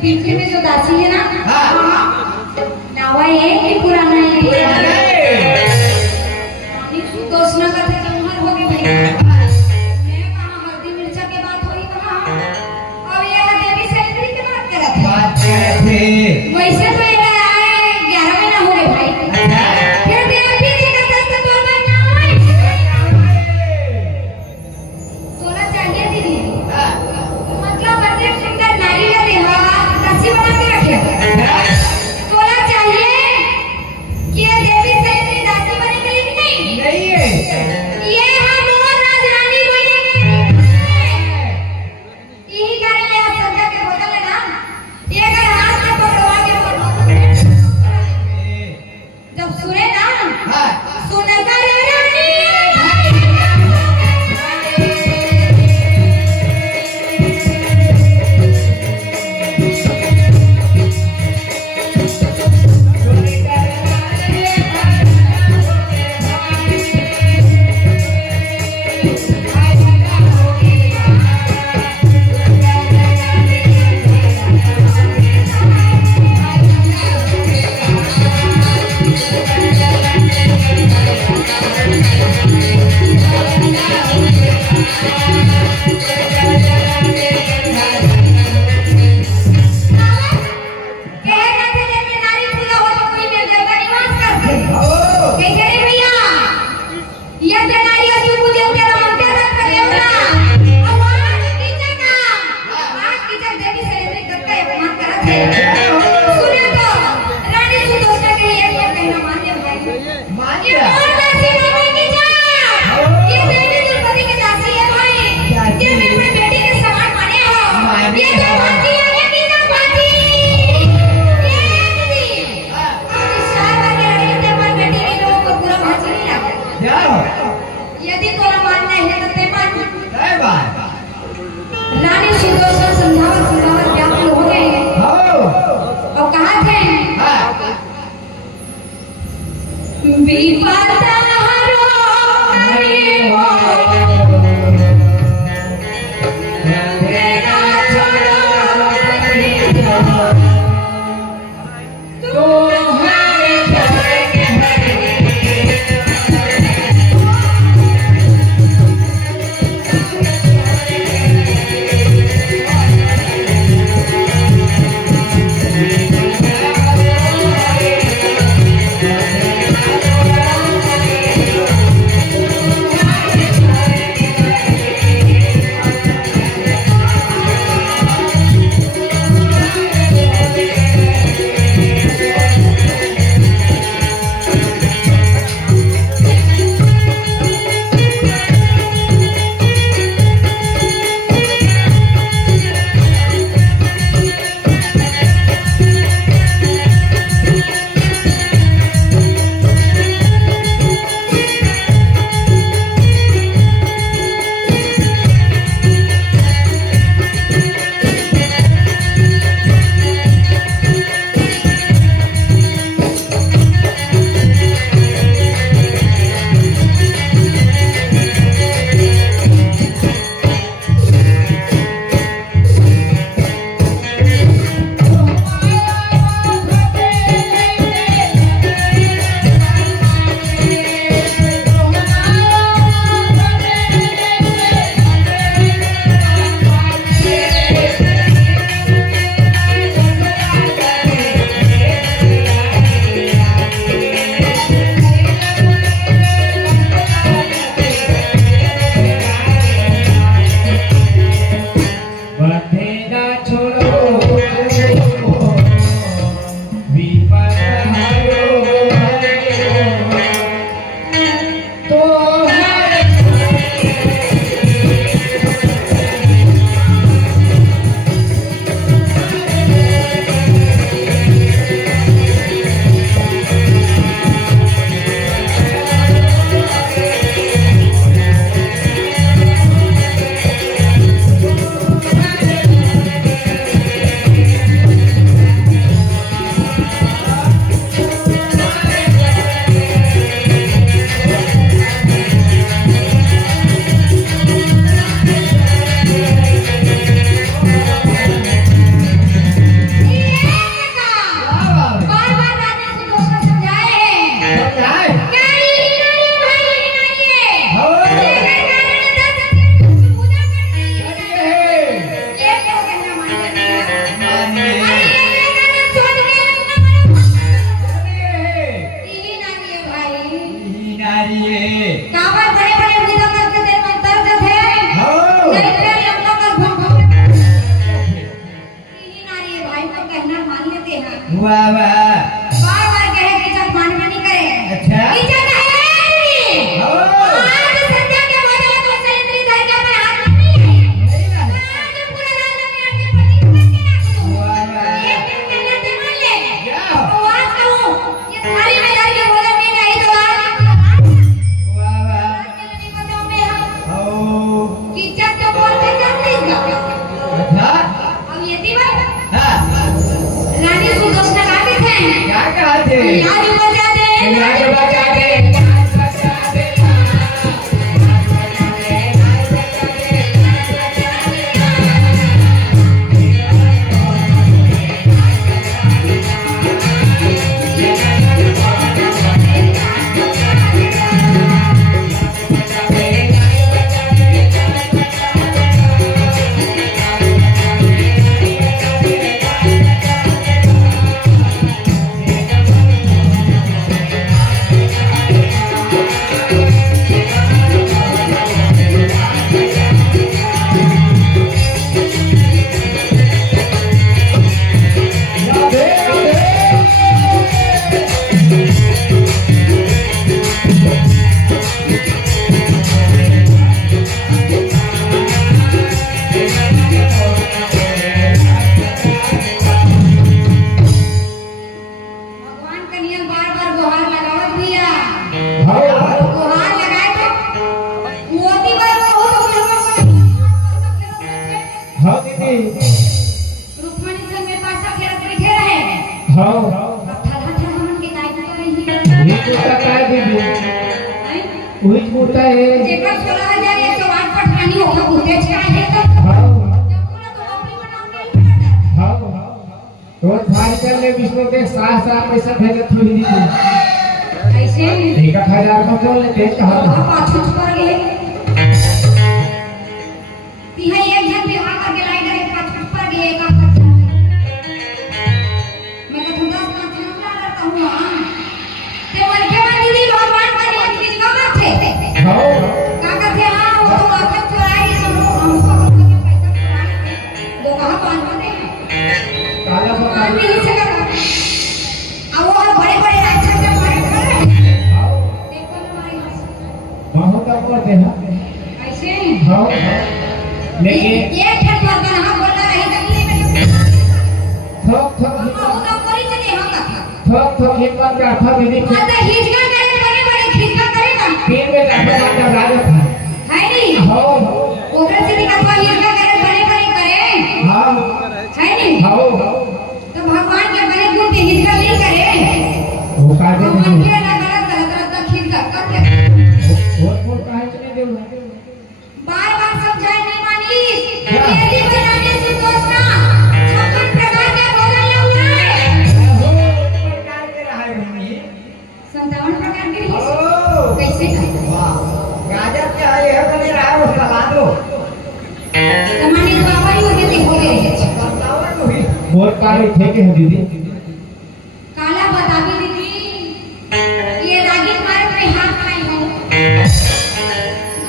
पीछे में जो दासी है ना, हाँ नावा है कि पुराना है? पुराना है। दोष न करते तो उम्र हो गई भाई। मैं कहाँ हल्दी मिर्चा के बात हुई कहाँ? अब ये देवी सैलरी की बात कर रहे थे। वैसे तो ये 11 महीना हो गए भाई। फिर भी अभी देखा था तो महीना हुए। तोला चाहिए दीदी। मतलब बड़े सुंदर नारी का देहा दासी बना के रखे। तोला चाहिए कि ये देवी सैलरी दासी बनेगी कि नहीं? नहीं है। ये हम और राजरानी बनेंगे। यही करेंगे आप संध्या के बोतल है ना, ये अगर हाथ में पकड़वा के जब सुने ना, सुनकर रानी यदि तोरा मानना है तो ते मान। रानी सुदर्शन संध्यावर व्याकुल हो गए और कहा थे विपद हरो करे हो मेरा छोड़ो तू लिए काबर बड़े-बड़े पूजा करते थे मंत्र थे हो नहीं फिर लंका का भम तीन नारी भाई को कहना मान लेते हैं वाह वाह बार-बार कहे कि जब मानना नहीं करे अच्छा इज्जत है हो आज संध्या के बदले तो सैंद्री धर के मैं हाथ नहीं है आज पूरा रात में अपने पति को करके रख दूं वाह वाह एक दिन कहना ते मान ले क्या तो आज कहूं ये थाली में धर के भोजन नहीं आई तो आज वाह वाह नहीं बताऊं मैं हम हो कि जब तो बोलते जानते हैं अच्छा अब ये दीवार हाँ रानी सुदर्शन आगे थे क्या कहा थे याद बजा दे याद बजा दे भगवान कन्हैया बार-बार गुहार लगावत भैया हो गुहार लगाए तो मोती बार हो तो हो दीदी रुक्मणी संग में पासा फेरत बैठे रहे हो था हमन के काय कर रही ये पूछता क्या दीदी है वही पूछता है जेकर 16108 पठानी होगा बुझे छाए है तो हो पूरा तो अपनी बनाओ नहीं पड़ता हो रोज भाई कर ले विष्णु के साथ पैसा भेजत हुई दीदी ऐसे 1000 में बोल ले तेज कहा पाछू पर गए तिहा एक जन विवाह करके लाई गए पाछू पर गए का खर्चा मैं तो 10 लाख चला रहता हूं ते मन के मन दीदी भगवान का नियम किस का थे हो का कहते हां वो तो आखिर चुराई हमको पैसा चुरा लेते वो कहां बांध दे काला बता भी से कर अब वो बड़े-बड़े राक्षस के मारे खड़े देखो हमारे बहुत करते हैं ऐसे हो लेकिन ये ठन मर्दन हां बोल रही तकलीफ में थोक थोक वो तो करी तो हां का थोक थोक एक बार का था दीदी माता हिजगा करे बड़े-बड़े खिसका करे ना तीन में का राजा था है नहीं हो ओकरे से निकलवा हिजगा करे बड़े-बड़े करे हाँ है नहीं हो तो भगवान के बड़े गुण पे हिजगा नहीं करे वो का दे भगवान के ना गलत खिसका करते वो काहे चले देव बार-बार समझाए नहीं मानी मेरी बनाने से दोस्ता 56 प्रकार के भोजन ले उठाए हो प्रकार के रहा है मम्मी 57 प्रकार के ओ कैसे वाह गाजर क्या है यह बने रहा है उसका ला दो सामान्य बाबा ही होते थे हो गए और कार्य थे के हैं दीदी काला बताबी दीदी ये रागी मार्ग में हाथ खाई हो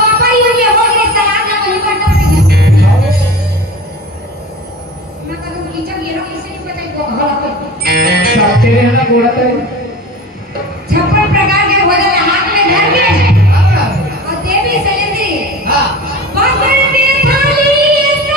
बाबा ही हो गए सलाह ना वही करना पड़ेगा मैं कहूं कीचड़ ये लोग कैसे नहीं बताई को सब तेरे है ना गोड़ा तेरे 56 प्रकार के भोजन हाथ में धर के और देवी सलेंद्री हाँ पकड़ के थाली से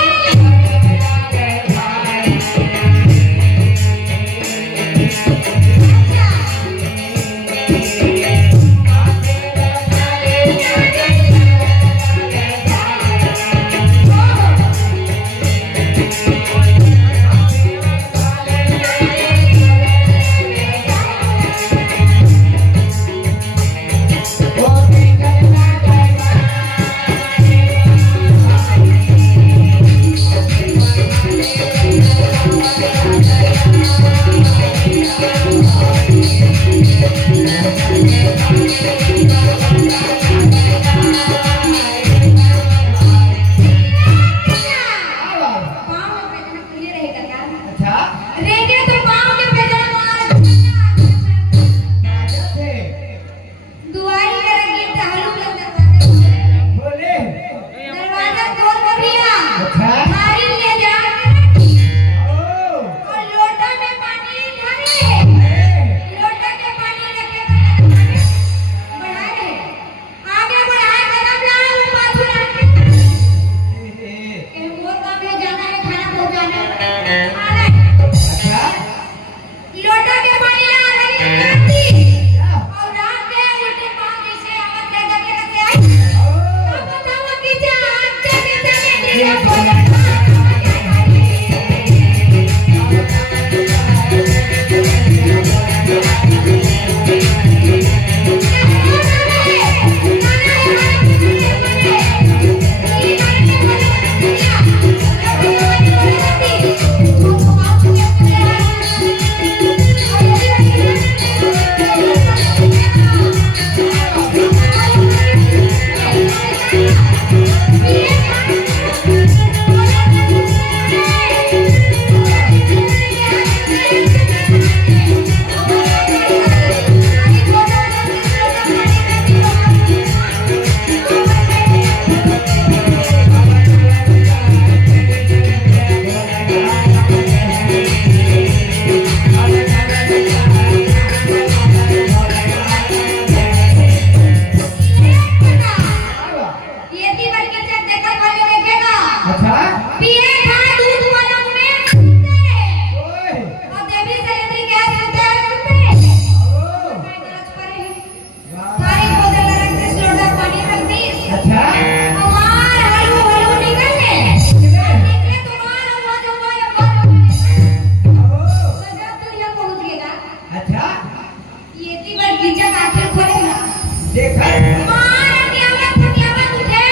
देखा मार अटियावत फटियावत उठे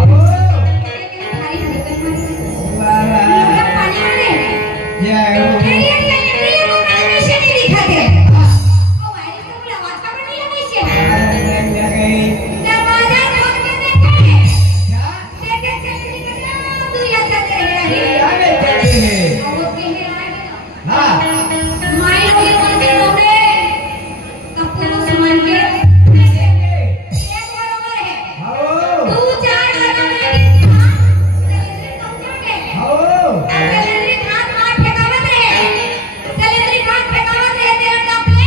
अब लेकिन भारी धड़कन मारी मुर्गा पानी में नहीं क्या है वो ये मुर्गा में से नहीं दिखाते ओ भाई तो बोला आवाज का नहीं लगी से लग गई दरवाजा खोल के देखे क्या देखे चल निकला तू यहाँ चल रही आगे चलते हैं अब वो कहे आएगा हाँ माई लोग मंदिर होंगे तब पुरुष मान के एक बराबर है आओ तू चार कदम आगे सलेंद्री पहुंचोगे आओ सलेंद्री हाथ मार फेंकावत रहे सलेंद्री हाथ फेंकावत रहे तेरा टपले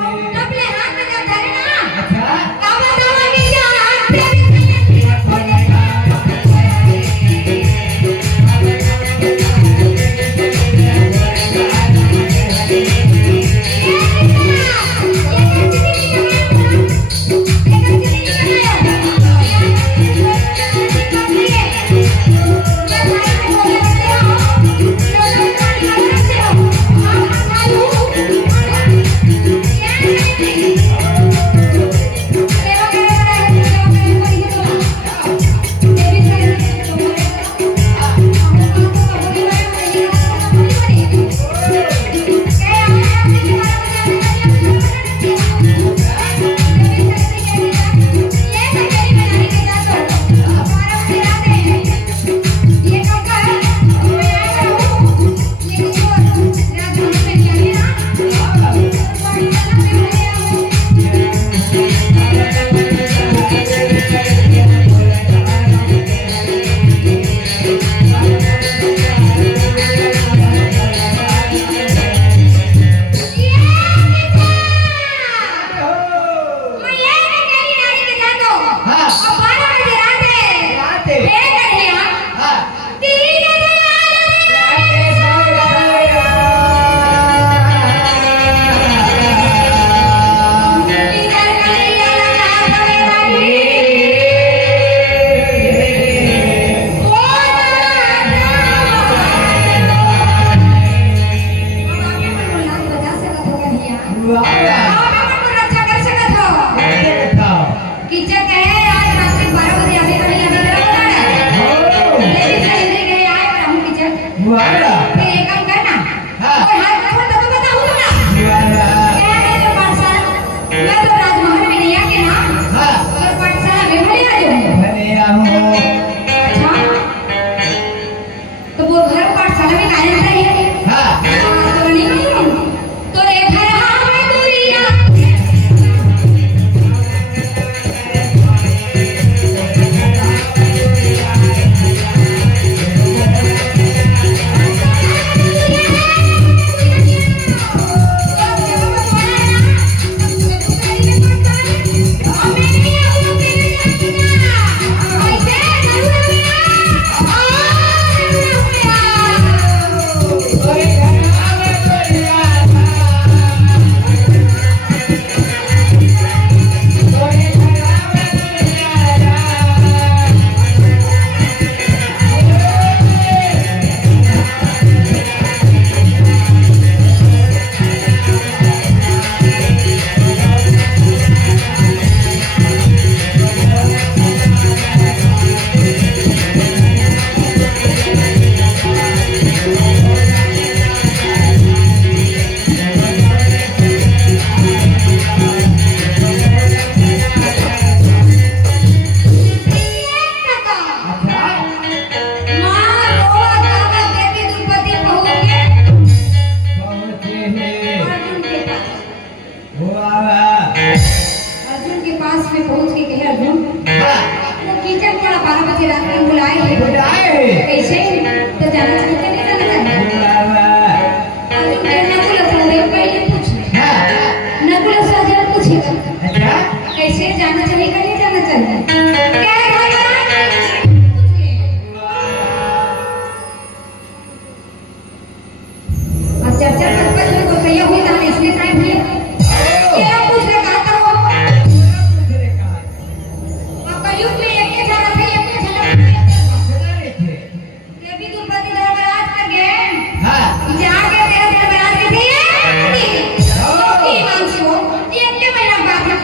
और टपले हाथ में जब धरे ना अच्छा कावा दावा भी हाथ से सलेंद्री को खोलेगा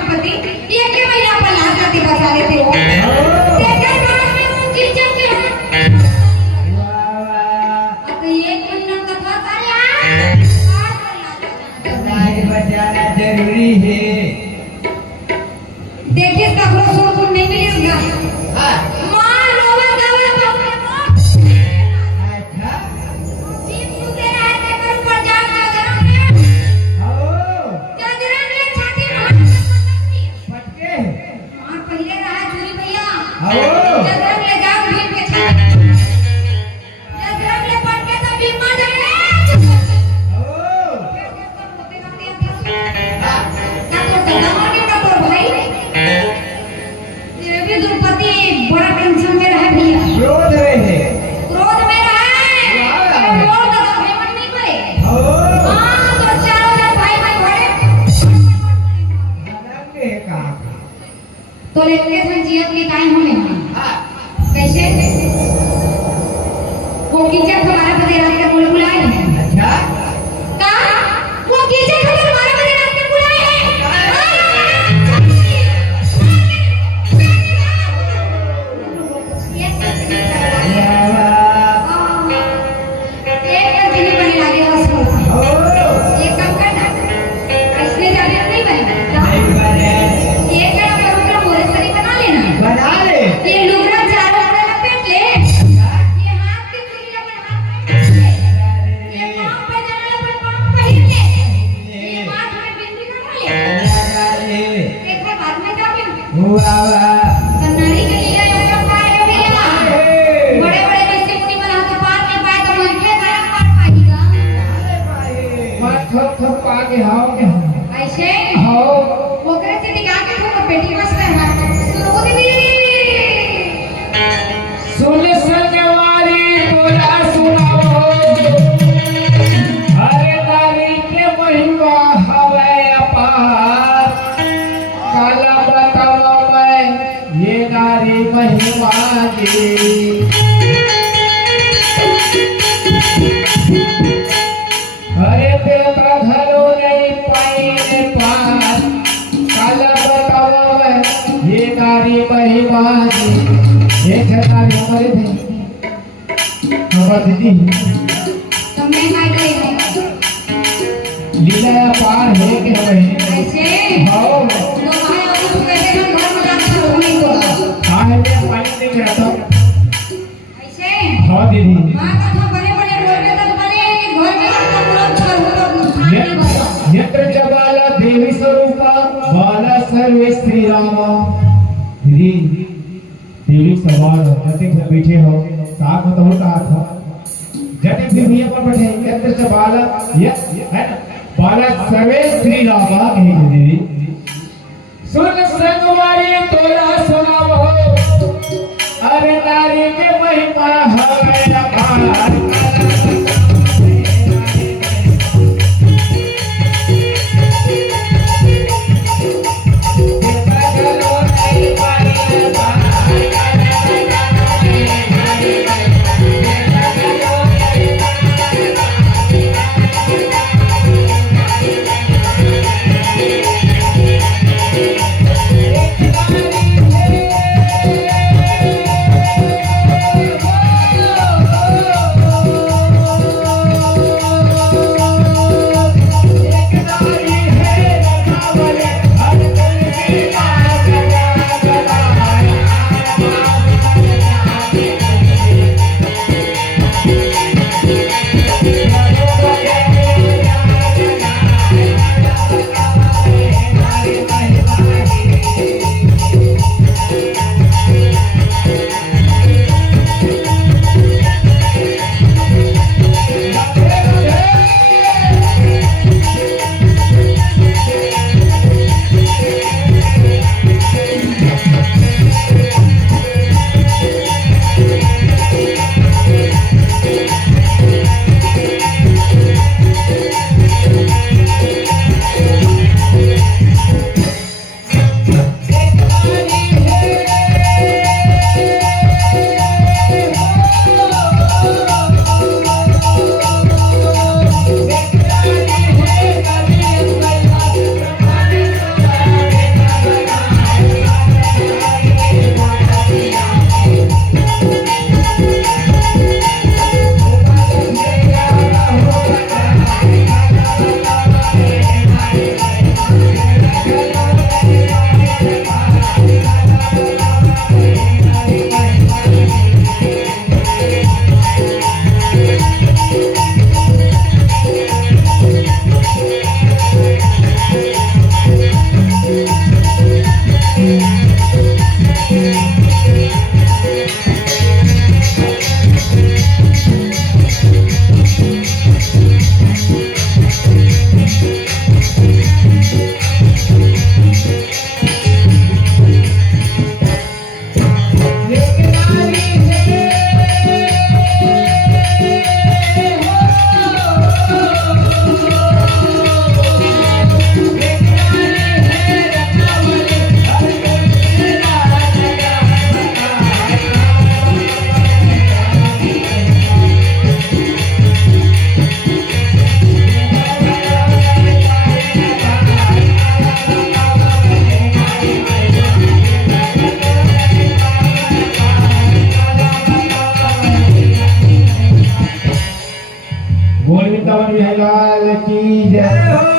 पति तो लेके संजीत के काहे हमें कैसे वो कीचड़ हमारा बदे रात के बुलाए हैं अच्छा का वो कीचड़ हमारा बदे रात के बुलाए हैं एक दिन बने लगे उसको एक काम करना ऐसे जाने नहीं बने एक कड़ा परोठा मोरेसरी बना लेना बना ले ये लुगड़ा चारों ओर लपेट ले ये हाथ की चूड़ी लपेट ये पांव पे जाना लपेट पांव पहन ले ये माथ में बिंदी लगा ले एक है बाद में जाके कन्नाड़ी के लिए योगा पाए भैया बड़े बड़े ऋषि मुनि बना के पार में पाए तो मन के गरम पार पाएगा मत थप थप पाके हाओ के ऐसे हाओ ओकरे से दिखा के तो पेटी बस में हाथ शुरू दीदी सुन सजवारी बोला सुनाओ हरे नारी के महिमा हवे अपार काला बतावा मैं ये नारी महिमा की हरे देवता घरो नहीं पाई पार काला बतावा मैं ये नारी महिमा की ये नारी हमारे थे हमारा दीदी तुमने काय करे लीला पार है कि हमें ऐसे हाँ लोग आए और कुछ कहते हैं घर में जाकर होने दो हाँ है मैं पानी नहीं रहता ऐसे हाँ दीदी मां का तो बड़े बड़े बोल के तो बने घर में अपना पूरा छोड़ हो तो खाने बस यत्र च बाला देवी स्वरूपा बाला सर्वे श्री रामा दीदी देवी सवार जैसे घर बैठे हो साथ में तो होता था जैसे फिर भैया पर बैठे यत्र च बाला है ना बाला सर्वे श्री रामा कही दीदी सुन संगवारी तोरा सुनावो अरे नारी के महिमा हवे अपार बोल वृंदावन बिहारी लाल की जय।